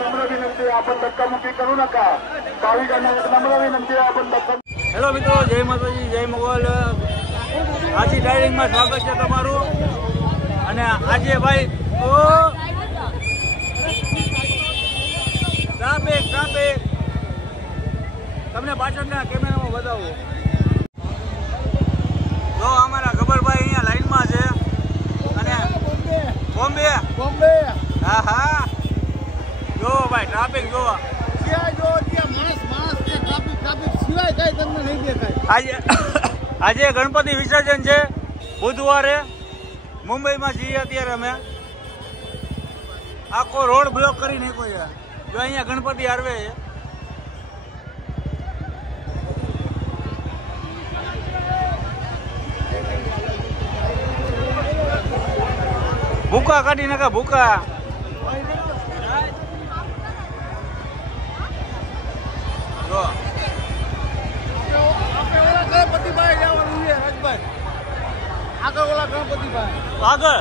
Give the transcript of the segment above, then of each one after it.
नम्र विनंती आपण धक्कामुक्की करू नका. भाविकांना नम्र विनंती आपण धक्का. હેલો મિત્રો, જય માતાજી, જય મોગલ. આજી ડાયરિંગમાં સ્વાગત છે તમારું. અને આજે ભાઈ ટ્રાફિક તમને પાછળના કેમેરામાં બતાવું. જો અમારા ગબ્બરભાઈ અહીંયા લાઈનમાં છે. અને બોમ્બે હા હા જો ભાઈ ટ્રાફિક જો આજે ગણપતિ વિસર્જન છે બુધવારે. મુંબઈમાં જઈએ અત્યારે અમે. આખો રોડ બ્લોક કરી નાખ્યો છે. જો અહીંયા ગણપતિ હારવે છે. ભૂકા કાઢી નાખા ભૂકા. જો ગણપતિભાઈ જવાનું છે રાજભાઈ. આગળ ઓલા ગણપતિભાઈ આગળ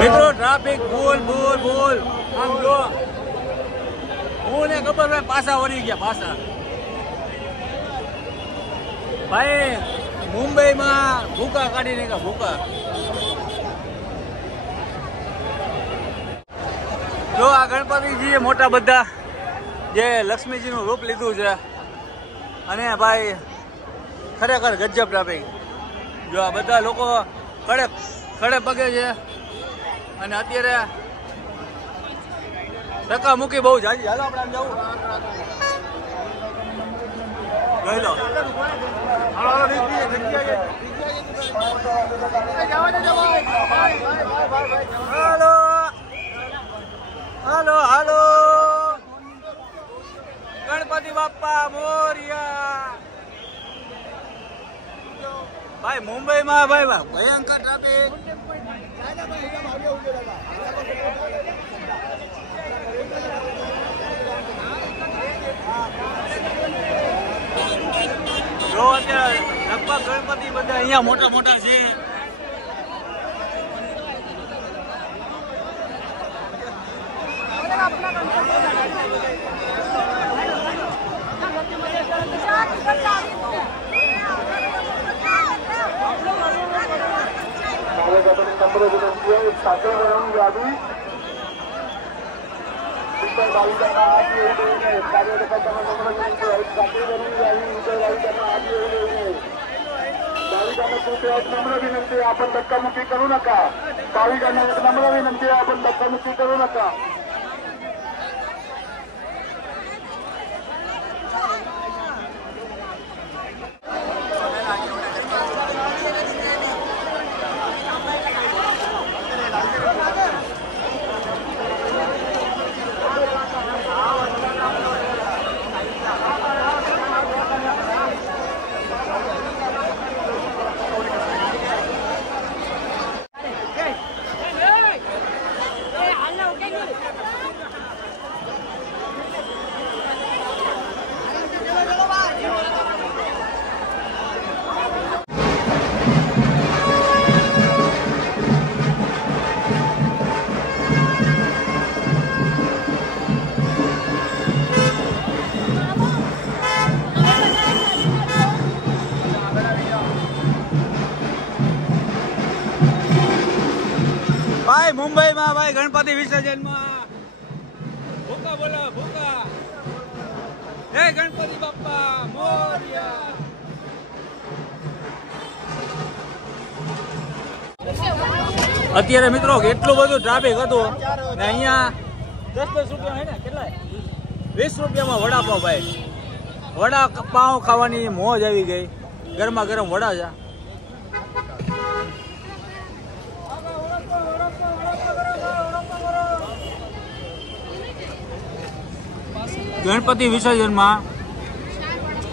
મિત્રો ટ્રાફિક બોલ આમ જો હું ને ખબર ભાઈ પાછા વળી ગયા પાછા. ભાઈ મુંબઈમાં ભૂકા કાઢી નાખ્યા ભૂકા. જો આ ગણપતિજીએ મોટા બધા જે લક્ષ્મીજીનું રૂપ લીધું છે. અને ભાઈ ખરેખર ગજબ ટ્રાફિક. જો આ બધા લોકો ખડે પગે છે. અને અત્યારે ધક્કા મૂકી બહુ જાજી. હાલો આપણે આમ જવું જોઈ લો. હાલો ગણપતિ બાપ્પા મોરિયા. ભાઈ મુંબઈમાં ભાઈ ભયંકર ટ્રાફિક. જો અત્યારે લગભગ ગણપતિ બધા અહીંયા મોટા મોટા છે. नम्र विनंती आहे. साखर बनवून घ्यावी. इतर भाविकांना आत येऊ देऊ नये. कार्यकर्त्यांना नम्र विनंती आहे. साखर बनवून घ्यावी. इतर भाविकांना आत येऊ देऊ नये. भाविकांना कृपया नम्र विनंती आहे. आपण धक्कामुक्की करू नका. भाविकांना नम्र विनंती आहे. आपण धक्कामुक्की करू नका. મુંબઈમાં ભાઈ ગણપતિ વિસર્જનમાં ભૂકા બોલા ભૂકા. હે ગણપતિ બાપ્પા મોરિયા. અત્યારે મિત્રો કેટલું બધું ટ્રાફિક હતું ને અહીંયા 10 રૂપિયા હે ને કેટલા 20 રૂપિયામાં વડાપાવ. ભાઈ વડાપાવ ખાવાની મોજ આવી ગઈ. ગરમા ગરમ વડા છે. ગણપતિ વિસર્જનમાં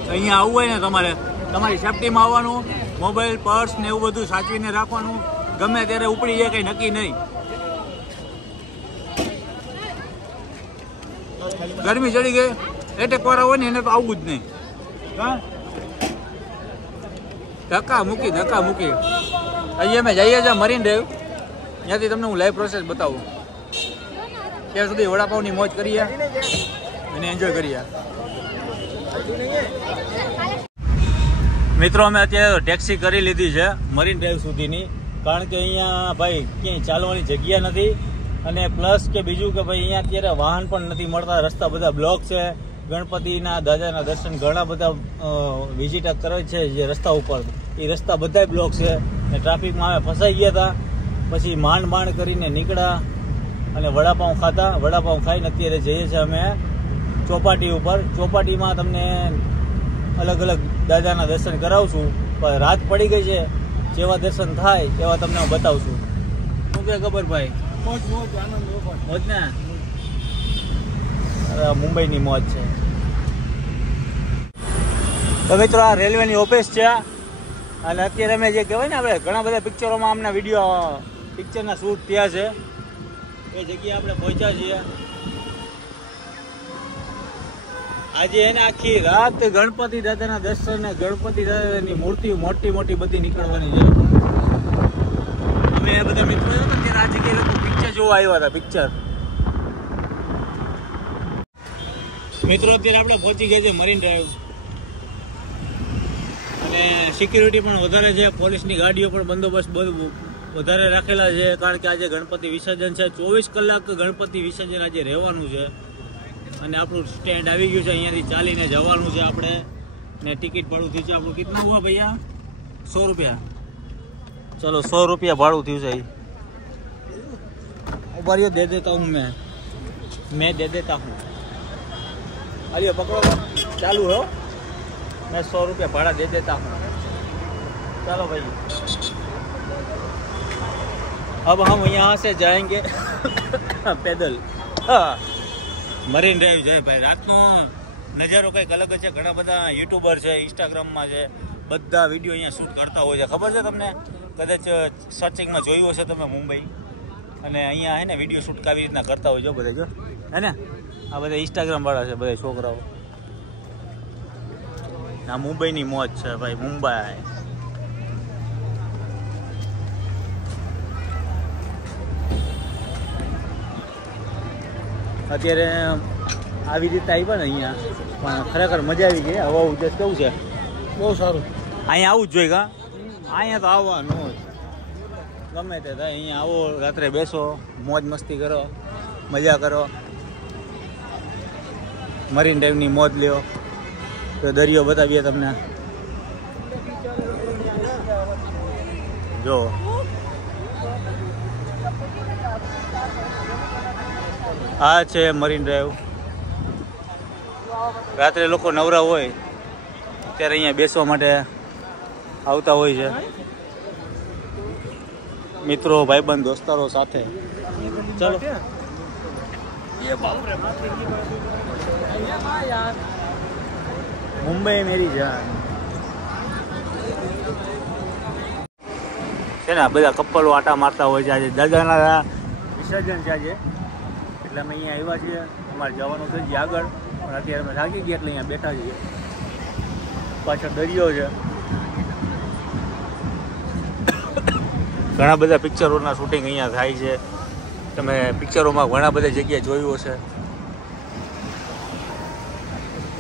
અહીંયા આવવું હોય ને તમારે તમારી સેફટીમાં આવવાનું. મોબાઈલ પર્સ ને એવું બધું સાચવીને રાખવાનું. ગમે ત્યારે ઉપડી જાય કંઈ નક્કી નહીં. ગરમી ચડી ગઈ એટેક વાળા હોય ને એને તો આવવું જ નહીં. હા ધક્કા મૂકી અહીંયા અમે જઈએ છીએ મરીન ડ્રાઈવ. ત્યાંથી તમને હું લાઈવ પ્રોસેસ બતાવું. ત્યાં સુધી વડાપાવની મોજ કરીએ અને એન્જોય કરીએ. મિત્રો અમે અત્યારે ટેક્સી કરી લીધી છે મરીન ડ્રાઈવ સુધીની, કારણ કે અહીંયા ભાઈ ક્યાંય ચાલવાની જગ્યા નથી અને પ્લસ કે બીજું કે ભાઈ અહીંયા અત્યારે વાહન પણ નથી મળતા. રસ્તા બધા બ્લોક છે. ગણપતિના દાદાના દર્શન ઘણા બધા વિઝિટ કરે છે જે રસ્તા ઉપર, એ રસ્તા બધા બ્લોક છે અને ટ્રાફિકમાં અમે ફસાઈ ગયા હતા. પછી માંડ કરીને નીકળ્યા અને વડાપાઉં ખાતા. વડાપાઉં ખાઈને અત્યારે જઈએ છીએ અમે ચોપાટી ઉપર. ચોપાટીમાં તમને અલગ અલગ દાદાના દર્શન કરાવશું. પણ રાત પડી ગઈ છે, જેવા દર્શન થાય એવા તમને હું બતાવશું. શું કે ખબર ભાઈ? મોજ ને મુંબઈની મોજ છે. તો મિત્રો આ રેલવેની ઓફિસ છે અને અત્યારે અમે જે કહેવાય ને આપણે ઘણા બધા પિક્ચરોમાં આમના વિડીયો પિક્ચરના શૂટ થયા છે એ જગ્યાએ આપણે પહોંચ્યા છીએ. આજે એને આખી રાત ગણપતિ દાદાના દર્શન ને ગણપતિ દાદાની મૂર્તિ મોટી બધી નીકળવાની છે. અમે બધા મિત્રો હતા ત્યારે આ જગ્યાએ લોકો પિક્ચર જોવા આવ્યા હતા. પિક્ચર મિત્રો અત્યારે આપણે પહોંચી ગયા છે મરીન ડ્રાઈવ અને સિક્યુરિટી પણ વધારે છે. પોલીસની ગાડીઓ પણ બંદોબસ્ત વધારે રાખેલા છે, કારણ કે આજે ગણપતિ વિસર્જન છે. 24 કલાક ગણપતિ વિસર્જન આજે રહેવાનું છે અને આપણું સ્ટેન્ડ આવી ગયું છે. અહીંયાથી ચાલીને જવાનું છે આપણે ને ટિકિટ ભાડું થયું છે આપણું કેટલું હુઆ ભૈયા? 100 રૂપિયા. ચલો 100 રૂપિયા ભાડું થયું છે. ઉભારીઓ દે દેતા હું मैं दे देता हूँ. अरे पकड़ो चालू हो, मैं 100 रुपया भाड़ा दे देता हूँ. चलो भाई अब हम यहाँ से जाएंगे पैदल. મરીન ડ્રાઈવ જાય ભાઈ. રાતનો નજારો કંઈક અલગ જ છે. ઘણા બધા યુટ્યુબર છે, ઇન્સ્ટાગ્રામમાં છે, બધા વિડીયો અહીંયા શૂટ કરતા હોય છે. ખબર છે તમને? કદાચ સર્ચિંગમાં જોયું હશે તમે મુંબઈ. અને અહીંયા હે ને વિડીયો શૂટ આવી રીતના કરતા હોય. જો બધા જો હે ને આ બધા ઇન્સ્ટાગ્રામ વાળા છે બધા છોકરાઓ. આ મુંબઈની મોજ છે ભાઈ. મુંબઈ અત્યારે આવી રીતે આવ્યા ને અહીંયા, પણ ખરેખર મજા આવી ગઈ. હવા ઉજસ કેવું છે? બહુ સારું. અહીંયા આવું જ જોઈએ કા? અહીંયા તો આવવાનું જ ગમે તે થાય. અહીંયા આવો, રાત્રે બેસો, મોજ મસ્તી કરો, મજા કરો, મરીન ડ્રાઈવની મોજ લ્યો. તો દરિયો બતાવીએ તમને. જો આ છે મરીન ડ્રાઈવ. રાત્રે લોકો નવરા હોય ત્યારે અહીંયા બેસવા માટે આવતા હોય છે, મિત્રો, ભાઈબંધ, દોસ્તારો સાથે. ચલો મુંબઈ મેરી જાન છે ને. બધા કપલો આટા મારતા હોય છે. આજે દાદાના વિસર્જન છે આજે, એટલે અમે અહીંયા આવ્યા છીએ. અમારે જવાનું છે જે આગળ, પણ અત્યારે અમે લાગી ગયા એટલે અહીંયા બેઠા છીએ. પાછળ દરિયો છે. ઘણા બધા પિક્ચરોના શૂટિંગ અહીંયા થાય છે. તમે પિક્ચરોમાં ઘણા બધા જગ્યાએ જોયું હશે.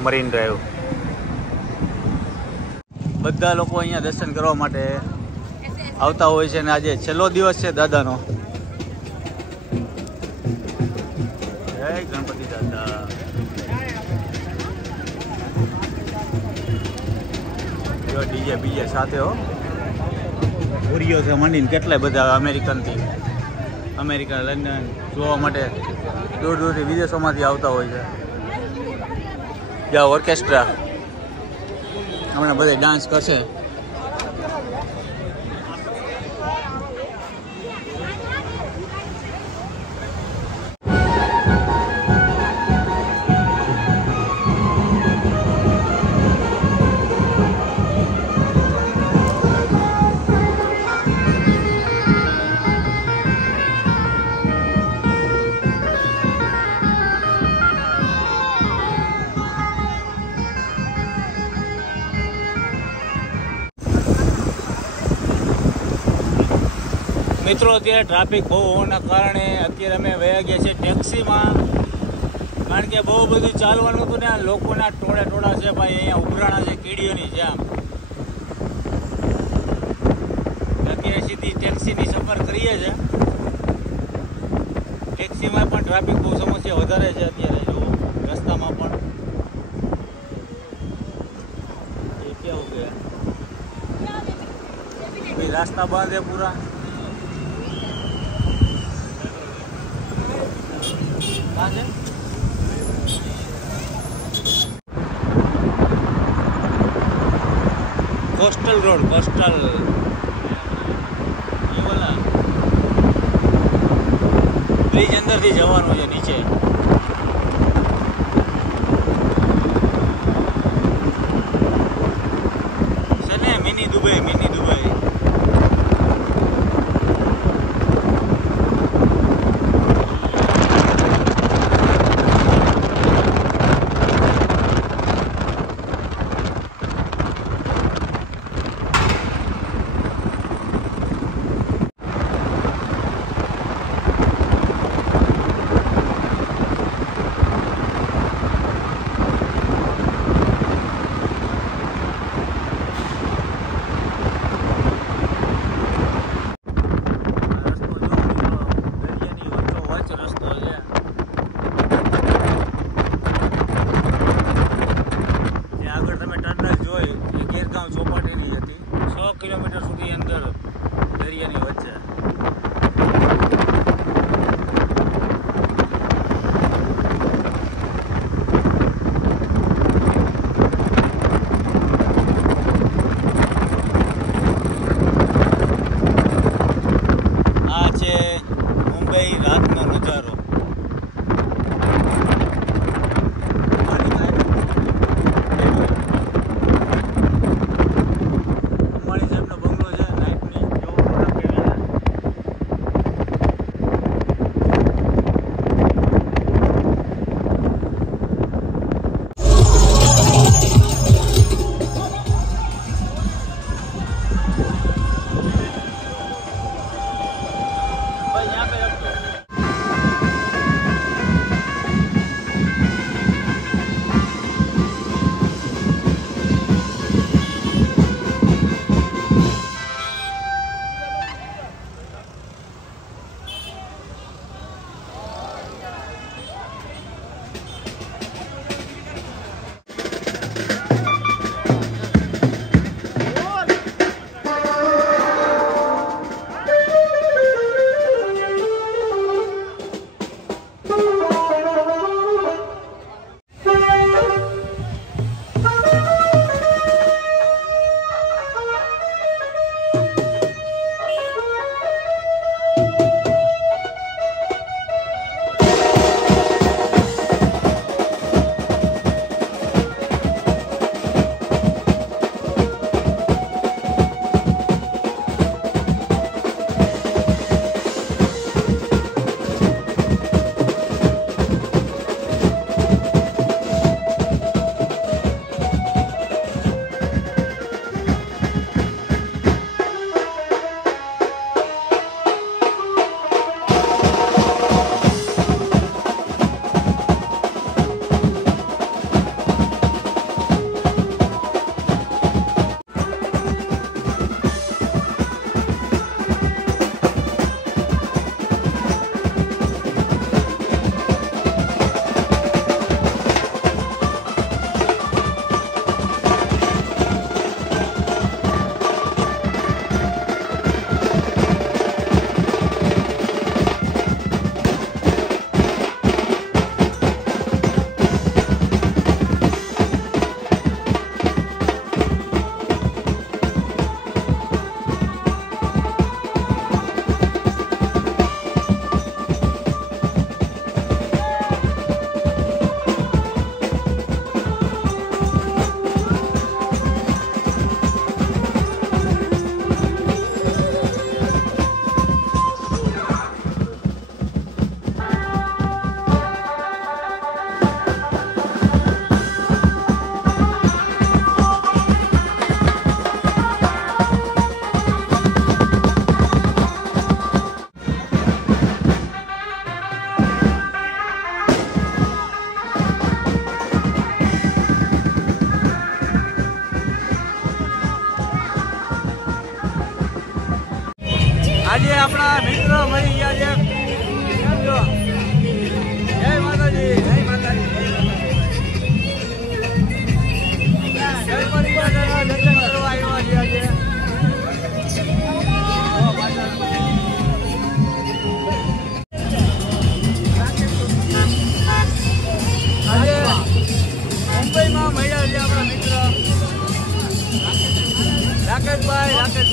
મરીન ડ્રાઈવ બધા લોકો અહીંયા દર્શન કરવા માટે આવતા હોય છે અને આજે છેલ્લો દિવસ છે દાદાનો. જય ગણપતિ દાદા. જો ડીજે બીજે સાથે હો. ભૂરીઓ છે માંડીને કેટલાય બધા અમેરિકનથી, અમેરિકા, લંડન જોવા માટે દૂર દૂરથી વિદેશોમાંથી આવતા હોય છે. જ્યાં ઓર્કેસ્ટ્રા હમણાં બધા ડાન્સ કરશે. મિત્રો અત્યારે ટ્રાફિક બહુ હોવાના કારણે અત્યારે અમે વયા ગયા છીએ ટેક્સીમાં, કારણ કે બહુ બધું ચાલવાનું હતું ને લોકોના ટોળા છે ભાઈ, અહીંયા ઉભરાણા છે કીડીઓની જેમ. અત્યારે સીધી ટેક્સીની સફર કરીએ છીએ. ટેક્સીમાં પણ ટ્રાફિક બહુ સમસ્યા વધારે છે અત્યારે, જો રસ્તામાં પણ એ કેવું કે ભાઈ રાસ્તા બંધ છે પૂરા. કોસ્ટલ રોડ, કોસ્ટલ બ્રિજ અંદરથી જવાનું છે નીચે. છે ને મિની દુબઈ, મિની દુબઈ.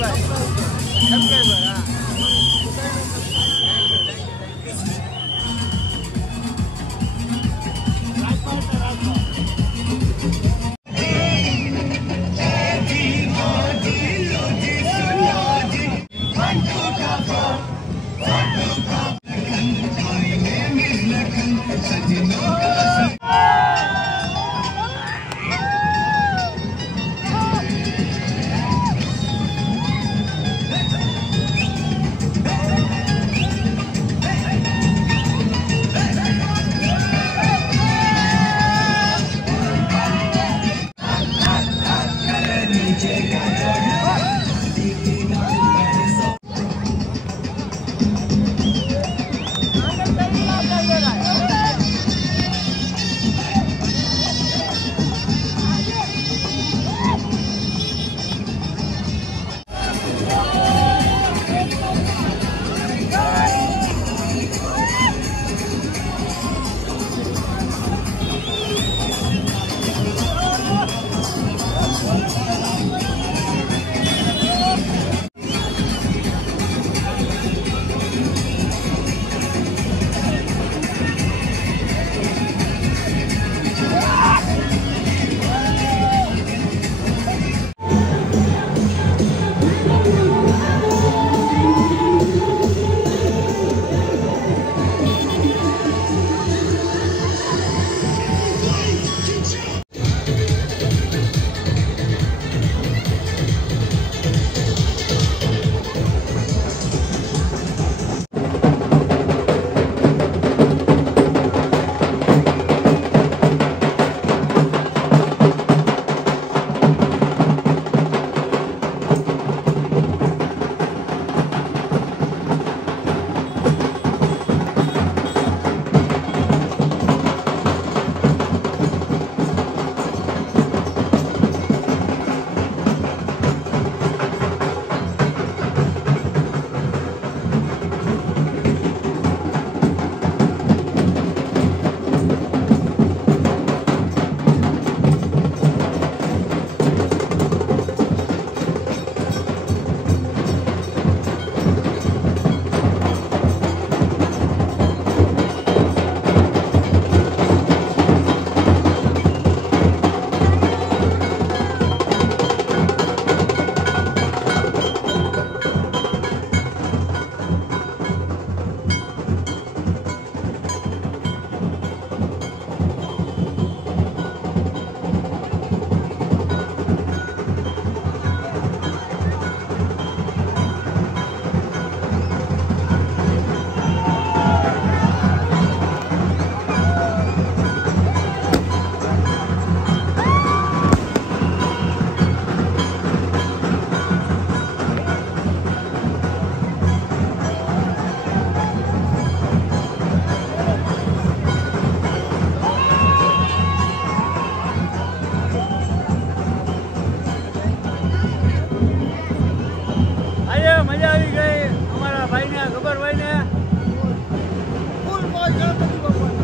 ભાઈ સબસ્ક્રાઈબર હા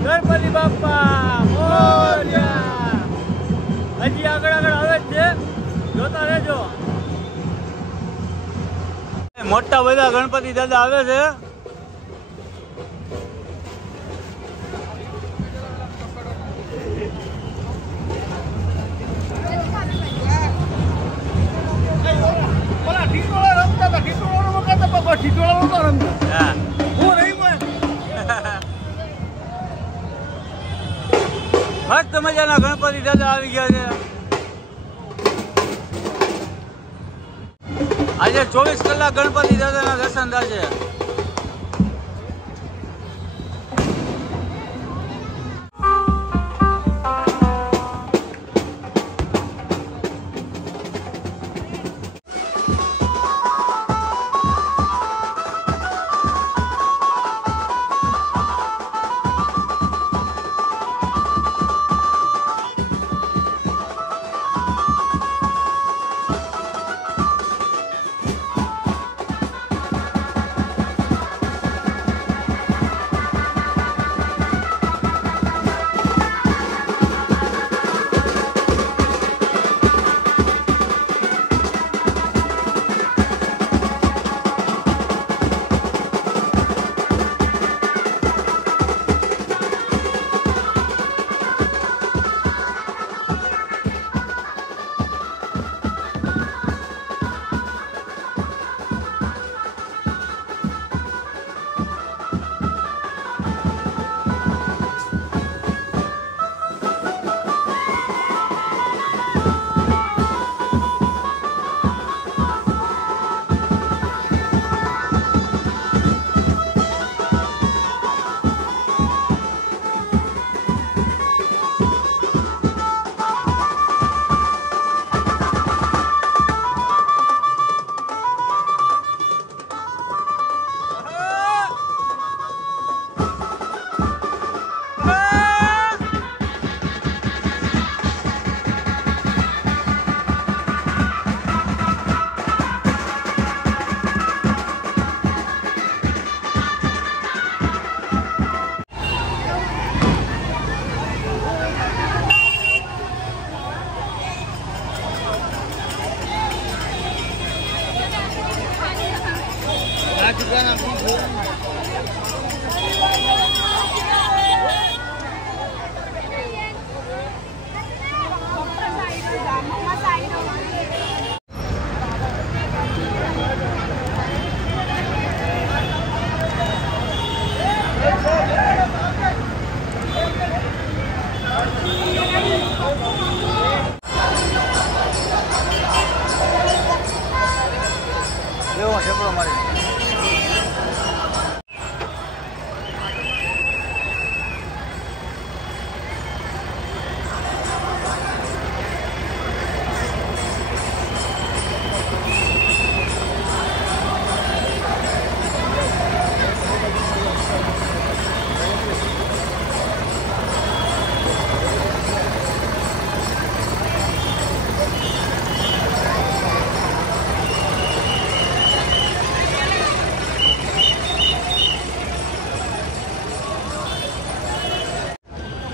ગણપતિ બાપ્પા મોરયા. હજી આગળ આગળ આવે જ છે, જોતા રહેજો. મોટા બધા ગણપતિ દાદા આવે છે. મસ્ત મજાના ગણપતિ દાદા આવી ગયા છે. આજે 24 કલાક ગણપતિ દાદાના દર્શન થશે.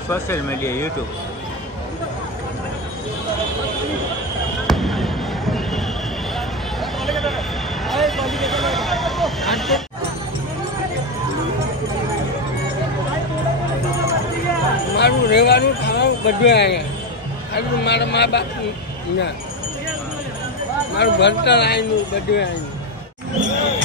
Social media YouTube. મારું રહેવાનું ખાવાનું બધું અહીંયા આટલું મારા મા બાપ ના મારું ભણતર આવીનું બધું આવીનું.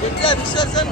કેટલા વિસર્જન